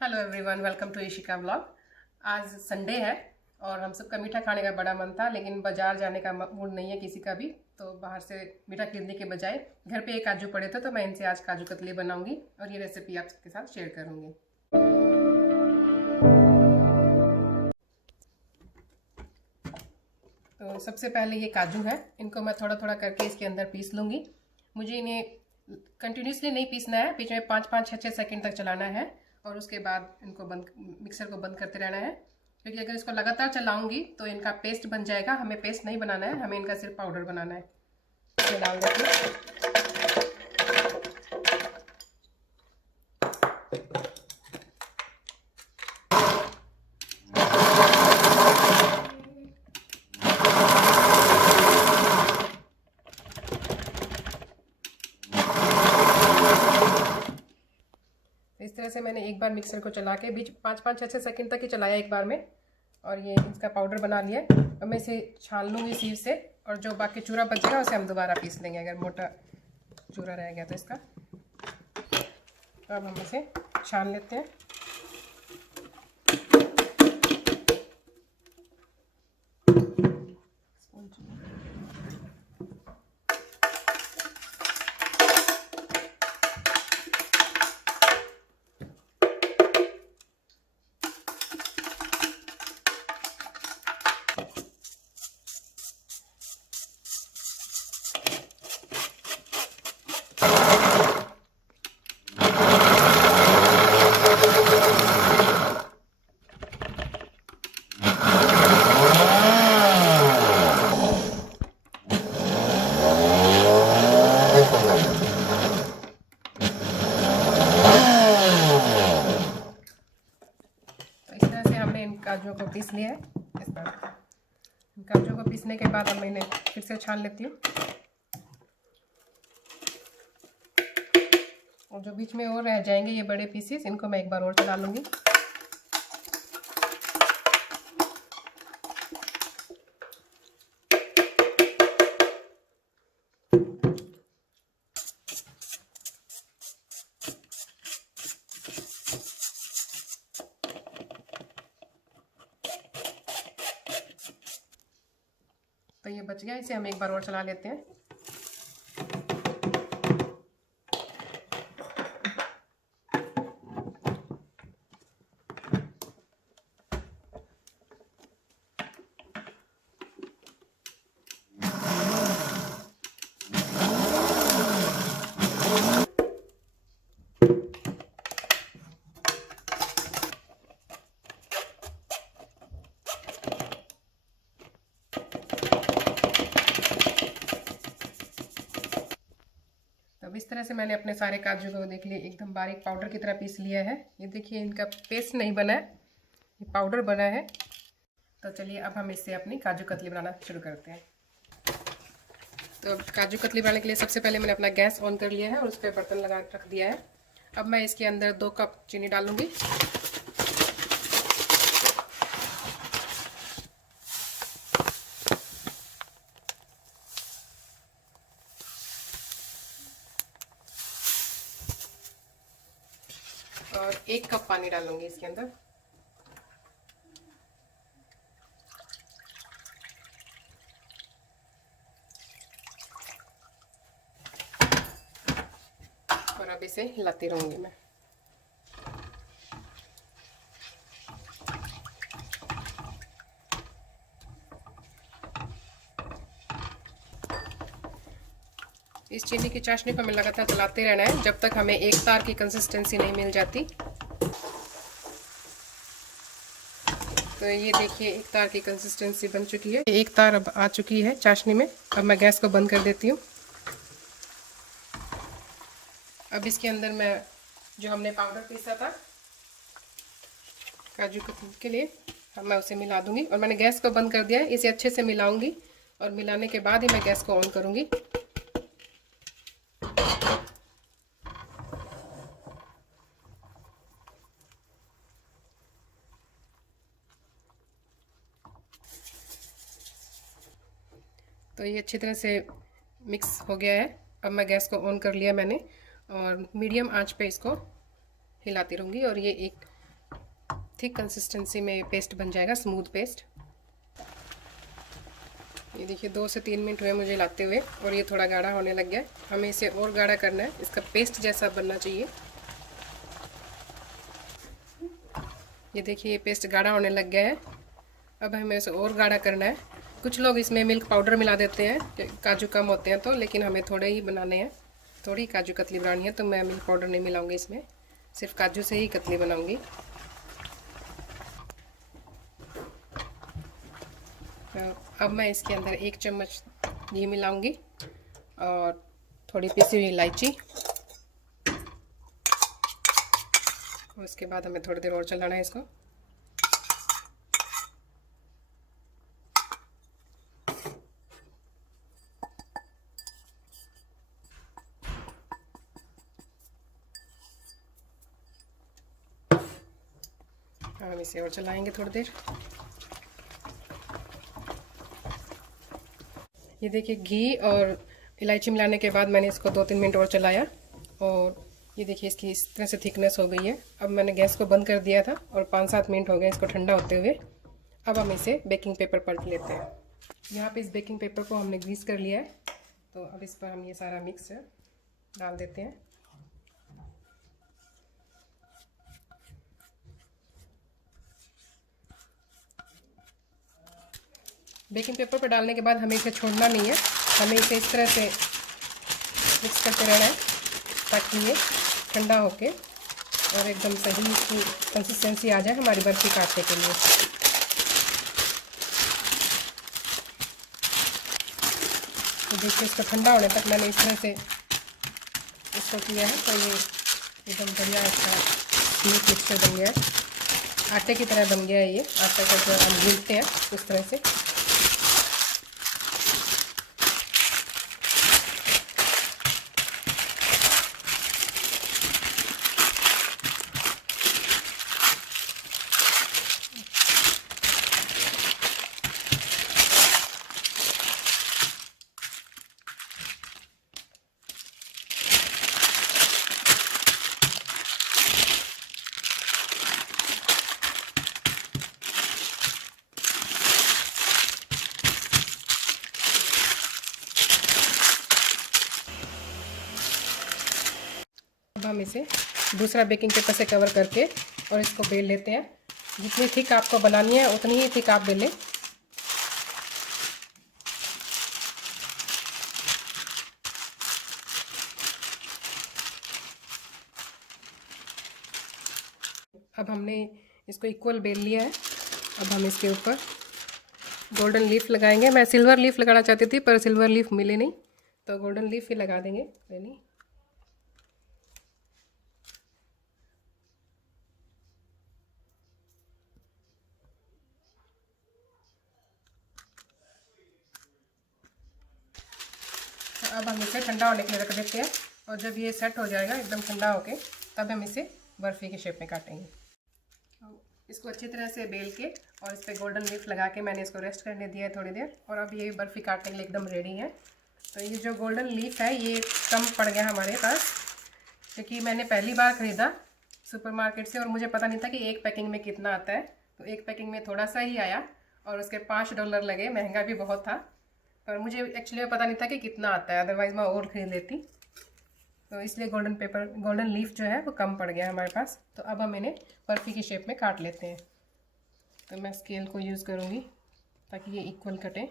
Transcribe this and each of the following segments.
Hello everyone, welcome to Ishika blog. आज Sunday है और हम सबका मीठा खाने का बड़ा मन था, लेकिन बाजार जाने का मूड नहीं है किसी का भी। तो बाहर से मीठा खरीदने के बजाय घर पे एक काजू पड़े थे, तो मैं इनसे आज काजू कतली बनाऊंगी और ये रेसिपी आप सबके साथ शेयर करूंगी। तो सबसे पहले ये काजू है, इनको मैं थोड़ा थोड़ा करके इसके अंदर पीस लूँगी। मुझे इन्हें कंटिन्यूसली नहीं पीसना है, बीच में 5-5, 6-6 सेकंड तक चलाना है और उसके बाद इनको मिक्सर को बंद करते रहना है, क्योंकि अगर इसको लगातार चलाऊंगी तो इनका पेस्ट बन जाएगा। हमें पेस्ट नहीं बनाना है, हमें इनका सिर्फ पाउडर बनाना है। इसमें डाल देती हूँ। इस तरह से मैंने एक बार मिक्सर को चला के बीच 5-5, 6-6 सेकंड तक ही चलाया एक बार में, और ये इसका पाउडर बना लिया। अब मैं इसे छान लूँगी सीव से, और जो बाकी चूरा बचेगा उसे हम दोबारा पीस लेंगे, अगर मोटा चूरा रह गया तो इसका। तो अब हम इसे छान लेते हैं। काजू को पीस लिया है। इस बार काजू को पीसने के बाद अब मैं इन्हें फिर से छान लेती हूँ, और जो बीच में और रह जाएंगे ये बड़े पीसेस, इनको मैं एक बार और चला लूँगी। तो ये बच गया, इसे हम एक बार और चला लेते हैं। अब इस तरह से मैंने अपने सारे काजू को देख लिए एकदम बारीक पाउडर की तरह पीस लिया है। ये देखिए, इनका पेस्ट नहीं बना है, ये पाउडर बना है। तो चलिए अब हम इससे अपनी काजू कतली बनाना शुरू करते हैं। तो काजू कतली बनाने के लिए सबसे पहले मैंने अपना गैस ऑन कर लिया है और उस पर बर्तन लगा रख दिया है। अब मैं इसके अंदर 2 कप चीनी डालूंगी। और 1 कप पानी डालूंगी इसके अंदर। और अब इसे हिलाती रहूंगी मैं। इस चीनी की चाशनी को हमें लगातार चलाते रहना है जब तक हमें एक तार की कंसिस्टेंसी नहीं मिल जाती। तो ये देखिए, एक तार की कंसिस्टेंसी बन चुकी है, एक तार अब आ चुकी है चाशनी में। अब मैं गैस को बंद कर देती हूँ। अब इसके अंदर मैं जो हमने पाउडर पीसा था काजू कतली के लिए, अब मैं उसे मिला दूंगी। और मैंने गैस को बंद कर दिया है, इसे अच्छे से मिलाऊंगी और मिलाने के बाद ही मैं गैस को ऑन करूंगी। तो ये अच्छी तरह से मिक्स हो गया है। अब मैं गैस को ऑन कर लिया मैंने, और मीडियम आंच पे इसको हिलाती रहूँगी और ये एक थिक कंसिस्टेंसी में पेस्ट बन जाएगा, स्मूथ पेस्ट। ये देखिए 2 से 3 मिनट हुए मुझे लाते हुए और ये थोड़ा गाढ़ा होने लग गया है। हमें इसे और गाढ़ा करना है, इसका पेस्ट जैसा बनना चाहिए। ये देखिए ये पेस्ट गाढ़ा होने लग गया है। अब हमें इसे और गाढ़ा करना है। कुछ लोग इसमें मिल्क पाउडर मिला देते हैं, काजू कम होते हैं तो, लेकिन हमें थोड़े ही बनाने हैं, थोड़ी काजू कतली बनानी है, तो मैं मिल्क पाउडर नहीं मिलाऊंगी इसमें, सिर्फ काजू से ही कतली बनाऊंगी। अब मैं इसके अंदर 1 चम्मच घी मिलाऊंगी और थोड़ी पिसी हुई इलायची। उसके बाद हमें थोड़ी देर और चलाना है इसको। हम इसे और चलाएंगे थोड़ी देर। ये देखिए घी और इलायची मिलाने के बाद मैंने इसको 2-3 मिनट और चलाया और ये देखिए इसकी इस तरह से थिकनेस हो गई है। अब मैंने गैस को बंद कर दिया था और 5-7 मिनट हो गए इसको ठंडा होते हुए। अब हम इसे बेकिंग पेपर पलट लेते हैं। यहाँ पे इस बेकिंग पेपर को हमने ग्रीस कर लिया है, तो अब इस पर हम ये सारा मिक्स डाल देते हैं। बेकिंग पेपर पर डालने के बाद हमें इसे छोड़ना नहीं है, हमें इसे इस तरह से मिक्स करते रहना है ताकि ये ठंडा होके और एकदम सही इसकी कंसिस्टेंसी आ जाए हमारी बर्फ़ी काटने के लिए। तो देखिए इसको ठंडा होने तक मैंने इस तरह से इसको किया है, तो ये एकदम बढ़िया अच्छा स्मूथ मिक्सचर बन गया है, आटे की तरह बन गया है। ये आटा का जो हम गूंथते हैं उस तरह से। अब हम इसे दूसरा बेकिंग पेपर से कवर करके और इसको बेल लेते हैं। जितनी थिक आपको बनानी है उतनी ही थिक आप बेलें। अब हमने इसको इक्वल बेल लिया है। अब हम इसके ऊपर गोल्डन लीफ लगाएंगे। मैं सिल्वर लीफ लगाना चाहती थी पर सिल्वर लीफ मिले नहीं, तो गोल्डन लीफ ही लगा देंगे। नहीं, अब हम इसे ठंडा होने के लिए रख देते हैं और जब ये सेट हो जाएगा एकदम ठंडा होके, तब हम इसे बर्फ़ी के शेप में काटेंगे। इसको अच्छी तरह से बेल के और इस पर गोल्डन लीफ लगा के मैंने इसको रेस्ट करने दिया है थोड़ी देर, और अब ये बर्फ़ी काटने के लिए एकदम रेडी है। तो ये जो गोल्डन लीफ है ये कम पड़ गया हमारे पास, क्योंकि मैंने पहली बार ख़रीदा सुपरमार्केट से और मुझे पता नहीं था कि एक पैकिंग में कितना आता है। तो एक पैकिंग में थोड़ा सा ही आया और उसके $5 लगे, महंगा भी बहुत था। पर मुझे एक्चुअली पता नहीं था कि कितना आता है, अदरवाइज़ मैं और ख़रीद लेती। तो इसलिए गोल्डन लीफ जो है वो कम पड़ गया हमारे पास। तो अब हम इन्हें बर्फ़ी की शेप में काट लेते हैं। तो मैं स्केल को यूज़ करूँगी ताकि ये इक्वल कटे।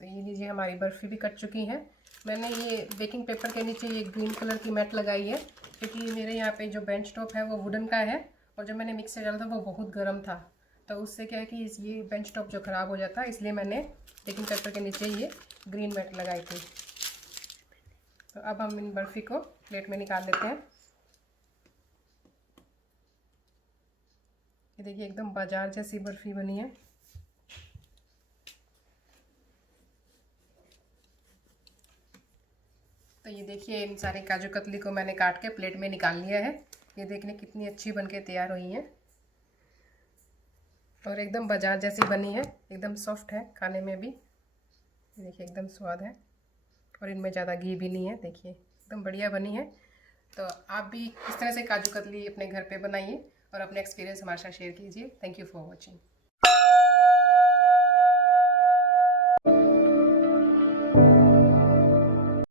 तो ये लीजिए हमारी बर्फ़ी भी कट चुकी है। मैंने ये बेकिंग पेपर के नीचे ये ग्रीन कलर की मैट लगाई है, क्योंकि मेरे यहाँ पे जो बेंच टॉप है वो वुडन का है और जब मैंने मिक्सर डाला था वो बहुत गर्म था। तो उससे क्या है कि ये बेंच टॉप जो ख़राब हो जाता है, इसलिए मैंने बेकिंग पेपर के नीचे ये ग्रीन मैट लगाई थी। तो अब हम इन बर्फ़ी को प्लेट में निकाल लेते हैं। ये देखिए एकदम बाजार जैसी बर्फ़ी बनी है। तो ये देखिए इन सारे काजू कतली को मैंने काट के प्लेट में निकाल लिया है। ये देखने कितनी अच्छी बनके तैयार हुई हैं और एकदम बाजार जैसी बनी है, एकदम सॉफ्ट है खाने में भी। ये देखिए एकदम स्वाद है और इनमें ज़्यादा घी भी नहीं है। देखिए एकदम बढ़िया बनी है। तो आप भी इस तरह से काजू कतली अपने घर पे बनाइए और अपने एक्सपीरियंस हमारे साथ शेयर कीजिए। Thank you for watching.